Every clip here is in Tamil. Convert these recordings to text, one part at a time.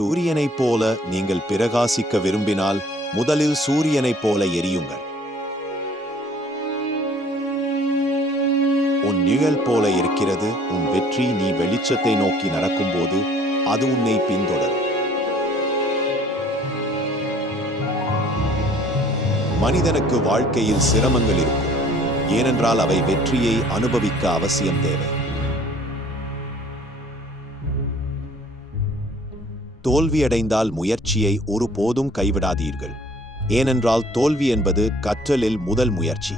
சூரியனைப் போல நீங்கள் பிரகாசிக்க விரும்பினால் முதலில் சூரியனைப் போல எரியுங்கள். உன் நிழல் போல இருக்கிறது உன் வெற்றி நீ வெளிச்சத்தை நோக்கி நடக்கும்போது அது உன்னை பின்தொடரும். மனிதனுக்கு வாழ்க்கையில் சிரமங்கள் இருக்கும் ஏனென்றால் அவை வெற்றியை அனுபவிக்க அவசியம் தேவை. தோல்வியடைந்தால் முயற்சியை ஒருபோதும் கைவிடாதீர்கள். ஏனென்றால் தோல்வி என்பது கற்றலில் முதல் முயற்சி.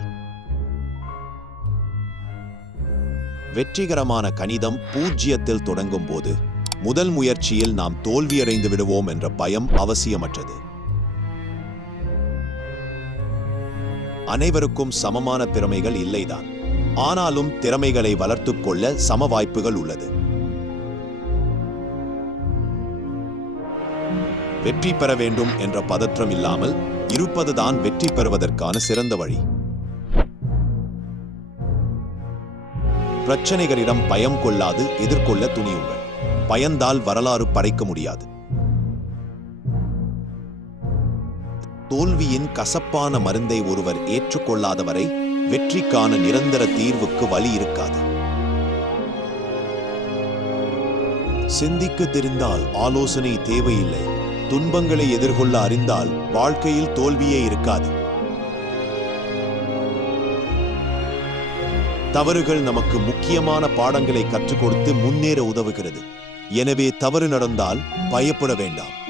வெற்றிகரமான கணிதம் பூஜ்ஜியத்தில் தொடங்கும் போது முதல் முயற்சியில் நாம் தோல்வியடைந்து விடுவோம் என்ற பயம் அவசியமற்றது. அனைவருக்கும் சமமான திறமைகள் இல்லைதான். ஆனாலும் திறமைகளை வளர்த்துக்கொள்ள சம வாய்ப்புகள் உள்ளது. வெற்றி பெற வேண்டும் என்ற பதற்றம் இல்லாமல் இருப்பதுதான் வெற்றி பெறுவதற்கான சிறந்த வழி. பிரச்சனைகளிடம் பயம் கொள்ளாது எதிர்கொள்ள துணியுங்கள். பயந்தால் வரலாறு படைக்க முடியாது. தோல்வியின் கசப்பான மருந்தை ஒருவர் ஏற்றுக்கொள்ளாதவரை வெற்றிக்கான நிரந்தர தீர்வுக்கு வழி இருக்காது. சிந்திக்க தெரிந்தால் ஆலோசனை தேவையில்லை. துன்பங்களை எதிர்கொள்ள அறிந்தால் வாழ்க்கையில் தோல்வியே இருக்காது. தவறுகள் நமக்கு முக்கியமான பாடங்களை கற்றுக் கொடுத்து முன்னேற உதவுகிறது. எனவே தவறு நடந்தால் பயப்பட வேண்டாம்.